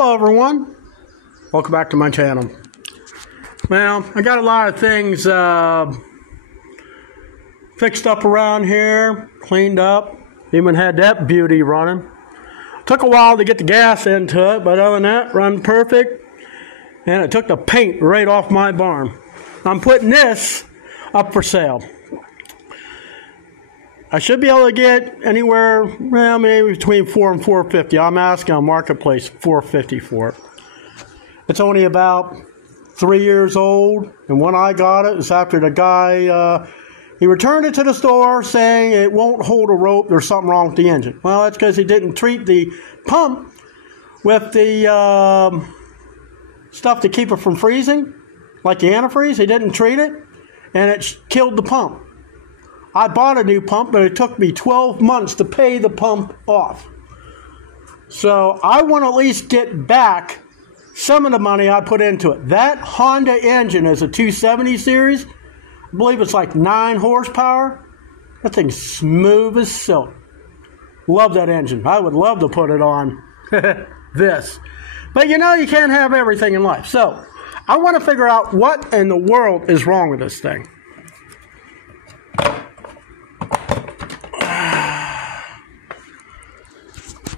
Hello everyone, welcome back to my channel. Well, I got a lot of things fixed up around here, cleaned up, even had that beauty running. Took a while to get the gas into it, but other than that, run perfect. And it took the paint right off my barn. I'm putting this up for sale. I should be able to get anywhere, well, maybe between $400 and $450. I'm asking on Marketplace $450 for it. It's only about 3 years old, and when I got it, it's after the guy, he returned it to the store saying it won't hold a rope, there's something wrong with the engine. Well, that's because he didn't treat the pump with the stuff to keep it from freezing, like the antifreeze. He didn't treat it, and it killed the pump. I bought a new pump, but it took me 12 months to pay the pump off. So I want to at least get back some of the money I put into it. That Honda engine is a 270 series. I believe it's like 9 horsepower. That thing's smooth as silk. Love that engine. I would love to put it on this. But you know, you can't have everything in life. So I want to figure out what in the world is wrong with this thing.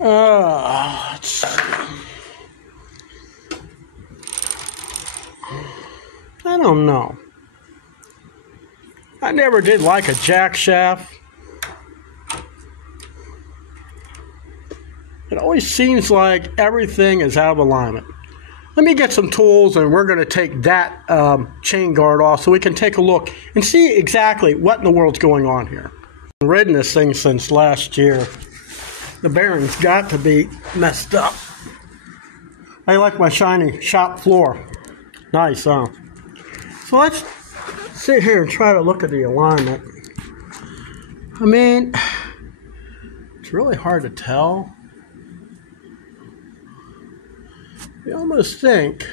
Let's see. I don't know. I never did like a jack shaft. It always seems like everything is out of alignment. Let me get some tools and we're going to take that chain guard off so we can take a look and see exactly what in the world's going on here. I've ridden this thing since last year. The bearing's got to be messed up. I like my shiny shop floor. Nice, huh? So let's sit here and try to look at the alignment. I mean, it's really hard to tell. You almost think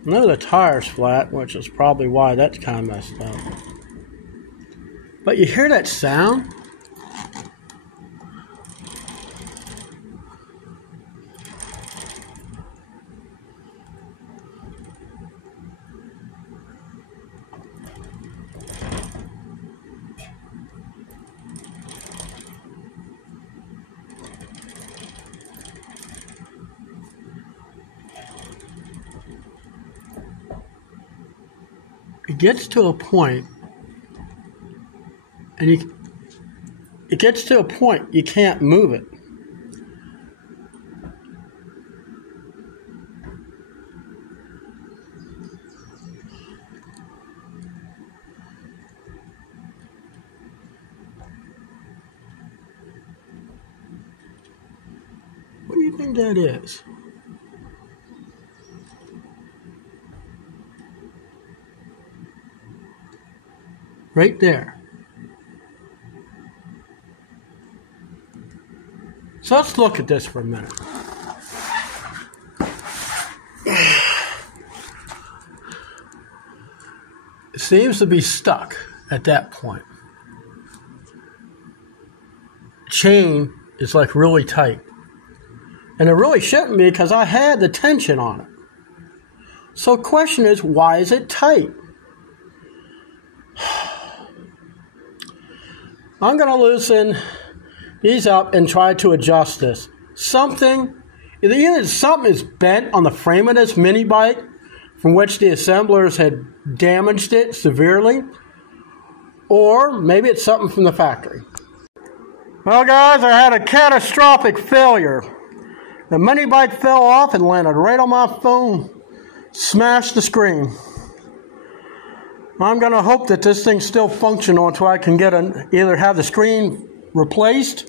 I know the tire's flat, which is probably why that's kind of messed up. But you hear that sound? It gets to a point, and it gets to a point you can't move it. What do you think that is? Right there. So let's look at this for a minute. It seems to be stuck at that point. Chain is like really tight. And it really shouldn't be because I had the tension on it. So the question is, why is it tight? I'm going to loosen these up and try to adjust this. Either something is bent on the frame of this mini bike from which the assemblers had damaged it severely, or maybe it's something from the factory. Well guys, I had a catastrophic failure. The mini bike fell off and landed right on my phone, smashed the screen. I'm going to hope that this thing's still functional until I can get either have the screen replaced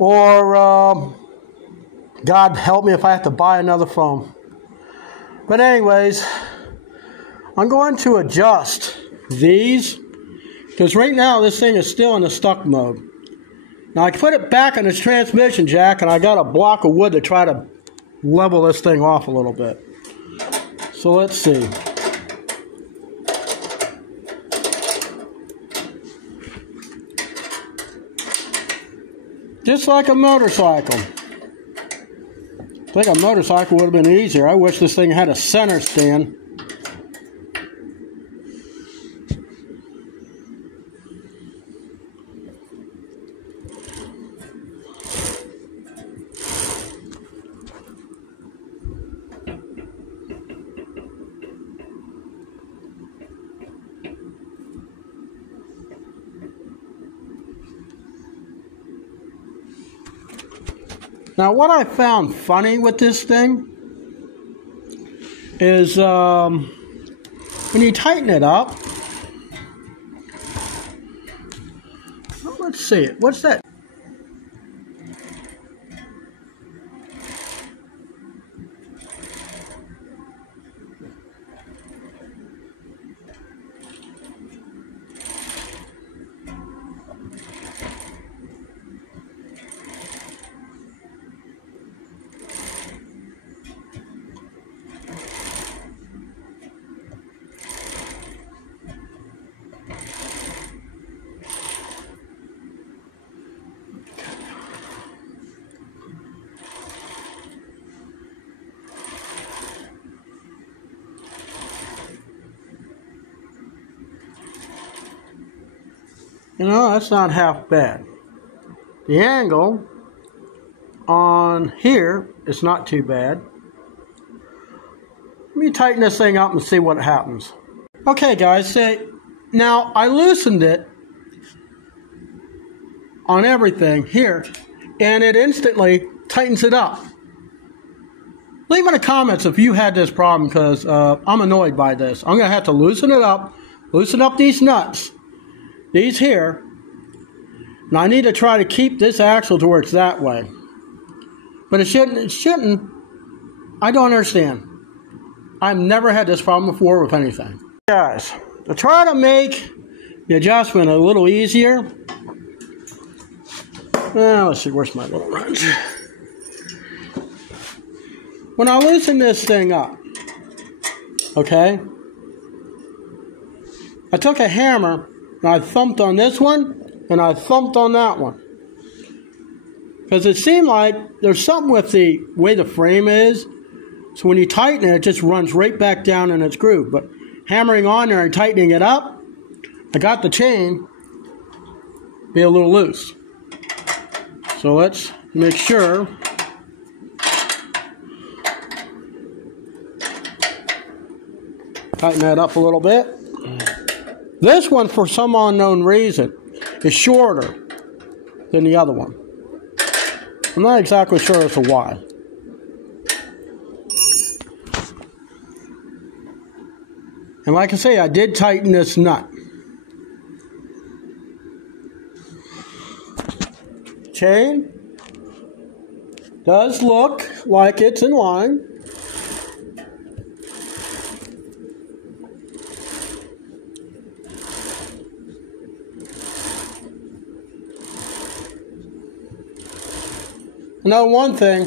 or God help me if I have to buy another phone. But anyways, I'm going to adjust these, because right now this thing is still in the stuck mode. Now I put it back on its transmission jack, and I got a block of wood to try to level this thing off a little bit. So let's see. Just like a motorcycle. I think a motorcycle would have been easier. I wish this thing had a center stand. Now, what I found funny with this thing is when you tighten it up, let's see it. What's that? You know, that's not half bad. The angle on here is not too bad. Let me tighten this thing up and see what happens. Okay, guys, now I loosened it on everything here, and it instantly tightens it up. Leave in the comments if you had this problem, because I'm annoyed by this. I'm going to have to loosen it up, loosen up these nuts. These here, and I need to try to keep this axle to where it's that way. But it shouldn't, I don't understand. I've never had this problem before with anything. Guys, to try to make the adjustment a little easier, let's see, where's my little wrench? When I loosen this thing up, okay, I took a hammer, and I thumped on this one, and I thumped on that one. Because it seemed like there's something with the way the frame is. So when you tighten it, it just runs right back down in its groove. But hammering on there and tightening it up, I got the chain be a little loose. So let's make sure. Tighten that up a little bit. This one, for some unknown reason, is shorter than the other one. I'm not exactly sure as to why. And like I say, I did tighten this nut. Chain does look like it's in line. Now, one thing,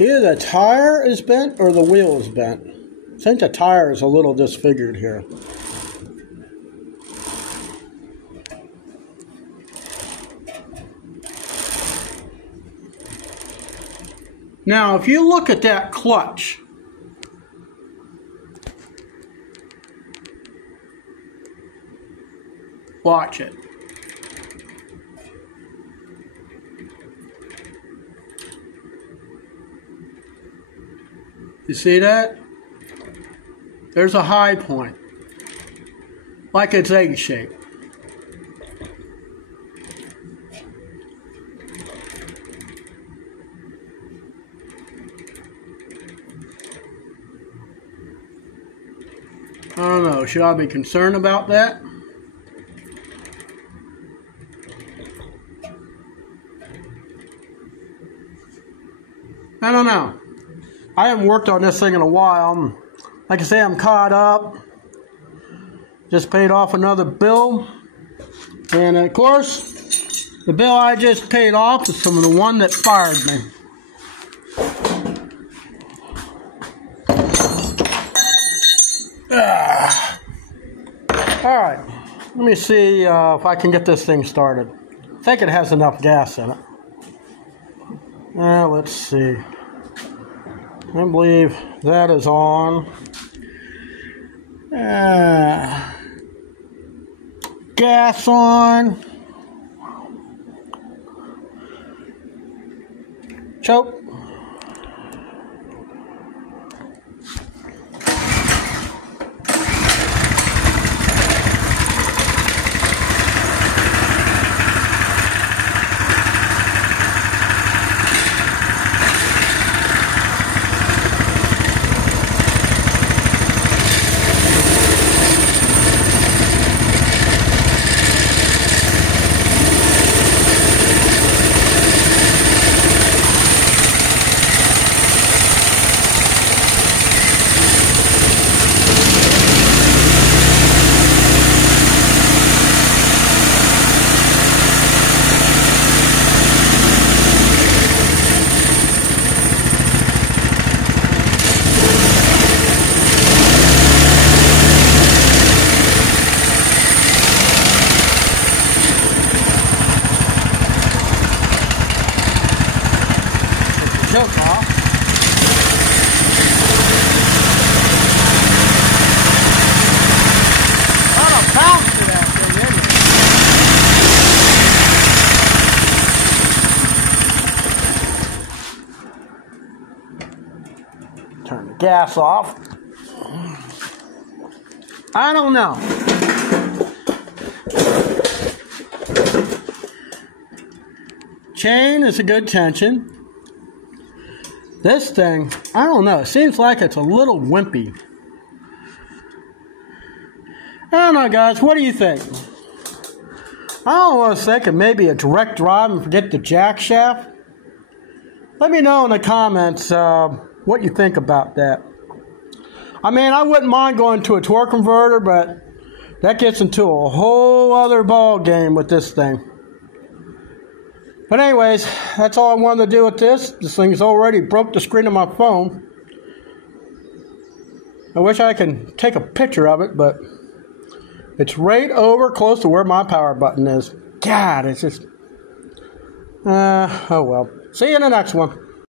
either the tire is bent or the wheel is bent. I think the tire is a little disfigured here. Now, if you look at that clutch, watch it. You see that? There's a high point, like it's egg-shaped. I don't know, should I be concerned about that? I don't know. I haven't worked on this thing in a while. I'm Like I say, I'm caught up. Just paid off another bill. And of course, the bill I just paid off is from the one that fired me. Alright, let me see if I can get this thing started. I think it has enough gas in it. Let's see. I believe that is on. Gas on. Choke. Choke off. Not a bounce to that thing, isn't it? Turn the gas off. I don't know. Chain is a good tension. This thing, I don't know, it seems like it's a little wimpy. I don't know, guys, what do you think? I don't want to think of maybe a direct drive and forget the jack shaft. Let me know in the comments what you think about that. I mean, I wouldn't mind going to a torque converter, but that gets into a whole other ball game with this thing. But anyways, that's all I wanted to do with this. This thing's already broke the screen of my phone. I wish I could take a picture of it, but it's right over close to where my power button is. God, it's just... oh well. See you in the next one.